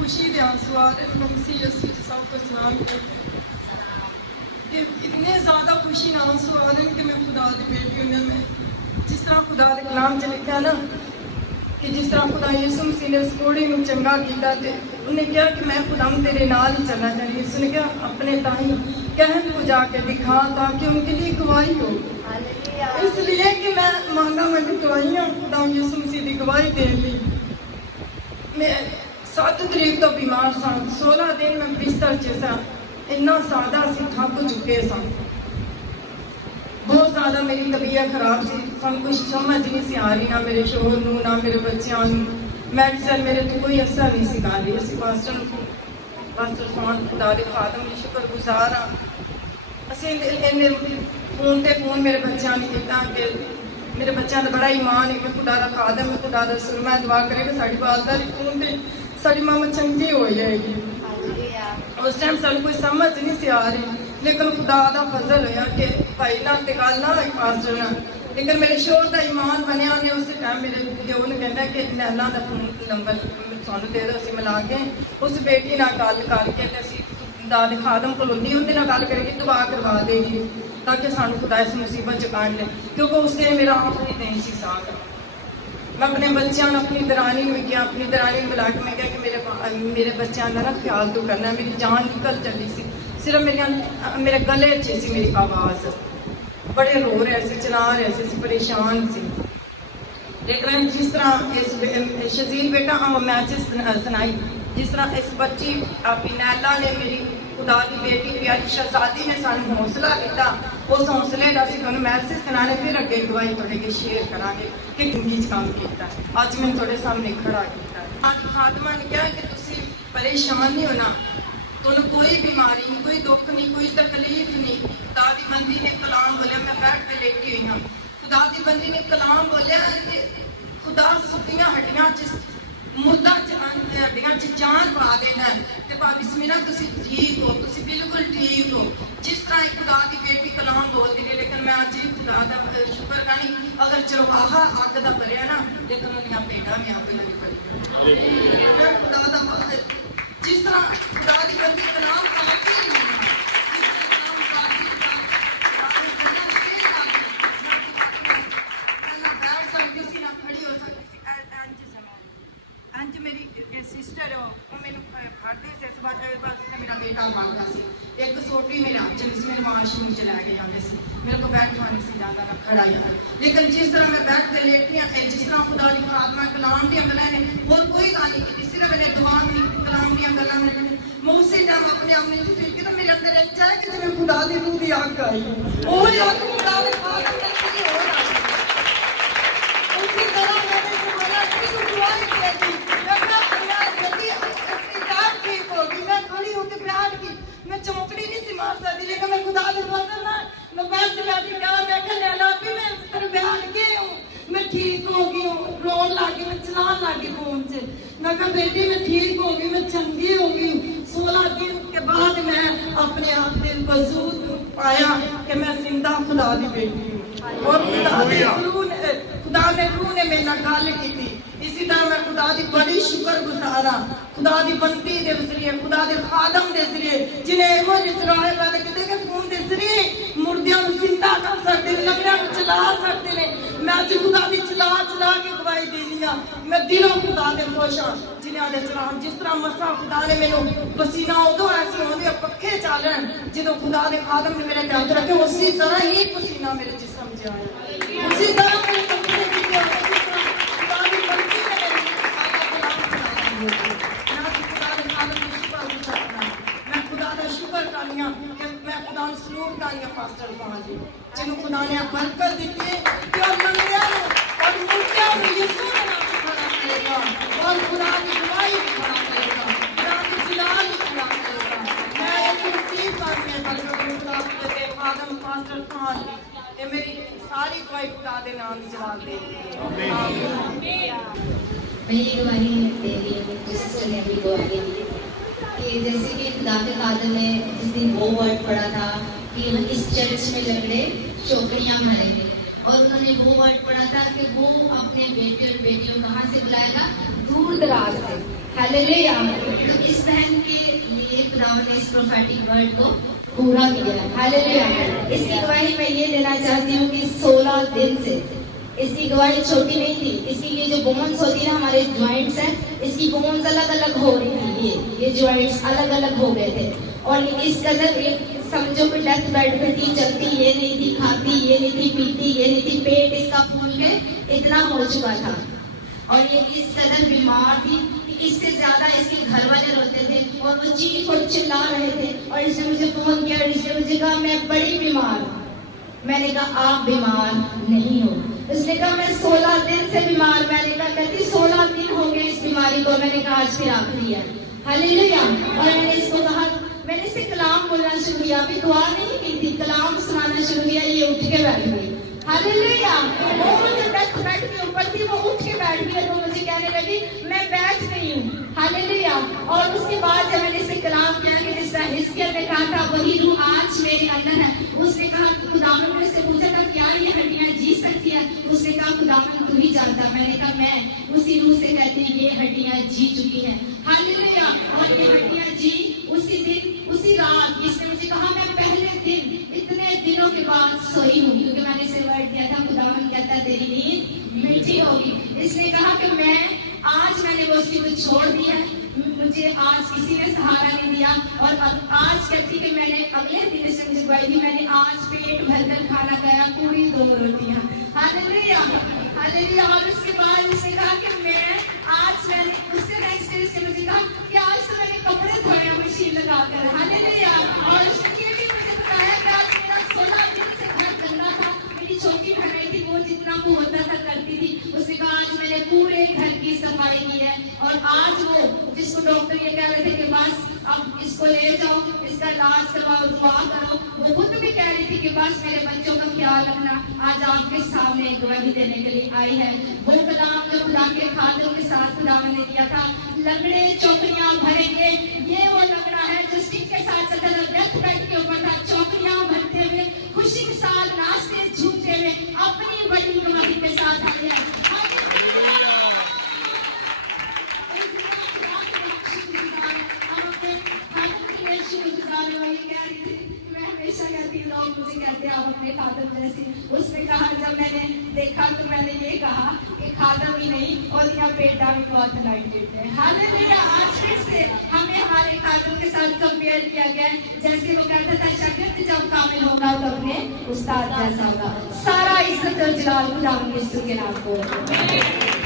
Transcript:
खुशी के आंसू आ रहे हैं। मसीह यीशु जी सबको सलाम करते हैं कि इतने ज़्यादा खुशी के आंसू आ रहे हैं कि मैं खुदा की बेटी हूँ। मैं जिस तरह खुदा के कलाम च लिखा ना कि जिस तरह खुदा यीशु मसीह ने उस कोड़ी को चंगा किया तो उन्हें कहा कि मैं खुदा तेरे नाल ही चलना चाहिए। यीशु ने कहा अपने ताई कहन को जाके दिखा ताकि उनके लिए गवाही हो। इसलिए कि मैं मांगा मैं गवाहियाँ खुदा यीशु मसीह की गवाही देने ली। मैं 7 तरीक तो बीमार सा, 16 दिन मैं बिस्तर च सा, इन्ना ज़्यादा सी थक चुके सन, बहुत ज़्यादा मेरी तबीयत खराब सी, सब कुछ समझ नहीं सी आ रही, ना मेरे शोहर नूं ना मेरे बच्चों नूं। मेडिसिन मेरे तो कोई असर नहीं सी कर रही। असीं पास्टर सोहन खुदा दे खादम दी शुक्रगुजार हाँ। असीं इन्ने फोन ते फोन मेरे बच्चों ने किया कि मेरे बच्चों का बड़ा ईमान है, मैं खुदा दा खादम, मैं खुदा दा सुर, मैं दुआ करे कि साडी बालदारी फोन ते साडी मामा चंगी हो जाएगी। उस टाइम सानू कोई समझ नहीं सी आ रही, लेकिन खुदा दा फजल होया कि भाई ना ते गल ना होई पास्टर ना, लेकिन मेरे शोर का ईमान बनया ने। उस टाइम मेरे प्यो ने कहना कि नैला का फोन नंबर सानू दे दो, असीं मिला के उस बेटी नाल गल करके ते असीं खुदा दे खादम कोल उन्नी उहदे नाल गल करके दुआ करवा देगी ताकि सानू खुदा इस मुसीबत च काढ़ ले, क्योंकि उस दिन मेरा आखिरी दिन सी साल। मैं अपने बच्चों अपनी दरानी में गया, अपनी दरानी मिला के मैं क्या कि मेरे बच्चों का ना ख्याल तो करना। मेरी जान निकल चली सी, सिर्फ मेरे गले च सी मेरी आवाज़, बड़े रो रहे थे, चला रहे थे, परेशान सी। लेकिन जिस तरह इस शजील बेटा मैच सुनाई, जिस तरह इस बच्ची अपनी नैला ने मेरी खुदा की बेटी प्यारी शहजादी ने सानू हौसला दिता, उस हौसले का मैसेज सुनाने फिर अगे गवाही थोड़े के शेयर करांगे कि जिंदगी काम किया। अज मैं थोड़े सामने खड़ा किया। आज खादमा ने कहा कि तुसी परेशान नहीं होना, तुहानू कोई बीमारी नहीं, कोई दुख नहीं, कोई तकलीफ नहीं। खुदा दी बंदी ने कलाम बोलिया, मैं बैठ के लेटी हुई हाँ। खुदा दी बंदी ने कलाम बोलिया कि खुदा सुतियां हड्डियां च मुर्दा हड्डियां च जान पा देना ते भाभी समीना तुसी ठीक हो, तुसी बिल्कुल ठीक हो। जिस तरह एक खुदा दी बेटी कलाम बोलती रही, लेकिन मैं अज खुदा दा शुक्र करनी अगर चरवाहा अग दा भरिया ना, लेकिन उन्हें भेड़ा में आप लगी पड़ी खुदा दा। जिस तरह खुदा दी बंदी कलाम करती रही मेरी सिस्टर मैंने फटती से मेरा बेटा मांगता सी, एक सोटी मेरे हाथ च मेरे वाशरूम च लै के आते थे, मेरे को बैठना नहीं सी जाता, मैं खड़ा ही। लेकिन जिस तरह मैं बैठ के लेटी हाँ, जिस तरह खुदा की खादमा कलाम दी गल्लां ने और कोई गल नहीं की, सिर्फ मैंने दुआ नहीं कलाम दी गल्लां मैं उसी टाइम अपने आप में फील किया मेरे अंदर एक है कि जिवें खुदा दी रूह दी आग आई हो या खुदा दे खादम ने की हो रहा उसी तरह मैंने बोला कि तू दुआ ही की मैं चौंकड़ी नहीं सी मार सकती, लेकिन मैं खुदा दे फजल नाल मैं बैठ के कहा मैं कह नैला भी मैं तेरे बयान के हूं, मैं ठीक हो गई हूं। रोन लगी, मैं चलान लगी फोन से, मैं कहा बेटी मैं ठीक हो गई, मैं चंगी हो गई। 16 दिन के बाद मैं अपने आप दिल को वजूद पाया कि मैं जिंदा खुदा दी बेटी हूं और खुदा ने रूह ने मेरे नाल गल की। इसी तरह मैं खुदा दी बड़ी शुक्रगुजार हाँ, खुदा दी बंदी दे जरिए, खुदा दे खादम दे जरिए जिन्हें इहो जिहे चराहे पैदा कीते कि फोन दे जरिए मुर्दियां नूं जिंदा कर सकते, लंगड़ियां नूं चला सकते ने। मैं अज खुदा दी चला के गवाही देनी हाँ। मैं दिलों खुदा दे खुश हाँ जिन्हें आदे चला। जिस तरह मसा खुदा ने मैनू पसीना उदों ऐसे आउंदे पक्खे चलन जो खुदा दे खादम ने मेरे हथ रखे, उसी तरह ही पसीना मेरे जिस्म च आया, उसी तरह मेरे पक्खे मैं खुदा का शुक्र करनी हाँ कि मैं खुदा सलूट करनी हाँ पास्टर साहब जी जिन्होंने खुदा ने बरकत दी है कि और लंगड़ियां और मुर्दियां को यीशु ने नाम खड़ा करेगा और खुदा की गवाही खड़ा करेगा, खुदा की जलाल खड़ा करेगा। मैं एक नसीब करने बरकत खुदा के खादम पास्टर साहब जी ये मेरी सारी गवाही खुदा के नाम जलाल दे मैं ये गवाही दे रही हूँ, सिस्टर ने भी गवाही दी कि जैसे कि खुदा के खादम ने जिस दिन वो वर्ड पढ़ा था कि इस चर्च में लंगड़े चौकड़ियाँ मारेंगे, और उन्होंने वो वर्ड पढ़ा था कि वो अपने बेटे और बेटियों कहाँ से बुलाएगा, दूर दराज से। हालेलुया। इस प्रोफेटिक वर्ड को पूरा किया। हालेलुया। इसकी गवाही मैं ये देना चाहती हूँ कि 16 दिन से, इसकी गवाही छोटी नहीं थी। इसकी ये जो बोन्स होती है ना, हमारे ज्वाइंट्स हैं, इसकी बोन्स अलग अलग हो रही थी। ये ज्वाइंट्स अलग अलग हो गए थे और इस कदर समझो कि डेथ बेड पे थी, चलती ये नहीं थी, खाती ये नहीं थी, पीती ये नहीं थी, पेट इसका फूल के इतना हो चुका था और ये इस कदर बीमार थी। इससे ज्यादा इसके घर वाले रोते थे और वो चीख और चिल्ला रहे थे और इसने मुझे फोन किया और इसने मुझे कहा मैं बड़ी बीमार हूँ। मैंने कहा आप बीमार नहीं हो। उसने कहा मैं 16 दिन से बीमार। मैंने कहा कहती 16 दिन हो गए इस बीमारी को। मैंने कहा आज फिर आखिरी है। हालेलुया। और मैंने इसको कहा, मैंने इसे कलाम बोलना शुरू किया, अभी दुआ नहीं की थी, कलाम सुनाना शुरू किया। ये उठ के बैठ गई। हालेलुया। वो मुझे डेथ बेड के ऊपर थी, वो उठ के बैठ गई तो मुझे कहने लगी मैं बैठ गई हूँ। हालेलुया। और उसके बाद जब मैंने इसे कलाम किया कि जिस तरह हिजकिय्याह ने कहा था वही रूह आज मेरे अंदर है। उसने कहा खुदावंद ने उससे पूछा था क्या ये हड्डियां जी सकती है? उसने कहा खुदावंद तू ही जानता। मैंने कहा मैं उसी रूह से कहती हूँ ये हड्डियां जी चुकी हैं। हालेलुया। और ये हड्डियां जी उसी दिन उसी रात। इसने मुझे कहा मैं पहले दिन इतने दिनों के बाद सोई हूँ, क्योंकि मैंने इसे वर्ड दिया था खुदावंद कहता तेरी नींद मीठी होगी। इसने कहा कि मैं आज मैंने वो उसी को छोड़ दिया, मुझे आज किसी ने सहारा नहीं दिया और आज कहती कि मैंने अगले दिन से मुझे गवाही दी, मैंने आज पेट भरकर खाना खाया, पूरी 2 रोटियां। हालेलुया। हालेलुया। और उसके बाद उसने कहा कि मैं आज मैंने उससे नेक्स्ट डे से मुझे कहा कि आज तो मैंने कपड़े धोए मशीन लगाकर। हालेलुया। और उसने ये भी मुझे बताया कि आज मेरा 16 दिन से घर गंदा था। मेरी छोटी बहन थी, वो जितना वो होता था करती थी। उसने कहा आज मैंने पूरे घर की सफाई की है और आज वो जिसको डॉक्टर ये कह रहे थे कि बस अब इसको ले जाओ, इसका इलाज करवाओ, दुआ करो, वो खुद भी कह रही थी कि बस मेरे बच्चों का ख्याल रखना। आज आपके सामने गवाही देने के लिए आई है। वो कलाम जो खुदा के खादों के साथ खुदावन ने दिया था, लंगड़े चौकड़ियां भरेंगे। ये वो लंगड़ा है जो सिख के साथ चलता था, डेथ बेड के ऊपर था, चौकड़ियां भरते हुए खुशी के साथ नाचते झूमते हुए अपनी बड़ी गवाही के साथ आए हैं। मैं हमेशा कहती हूँ, लोग मुझे कहते हैं आप अपने खादम जैसी। उसने कहा जब मैंने देखा तो मैंने ये कहा कि खादम ही नहीं और यहाँ बेटा भी बहुत अलाइटेड है। हालेलुया। आज फिर से हमें हमारे खादम के साथ कंपेयर किया गया है। जैसे वो कहता था शागिर्द जब कामिल होगा तो अपने उस्ताद जैसा होगा। सारा इज्जत और जलाल खुदा के नाम को।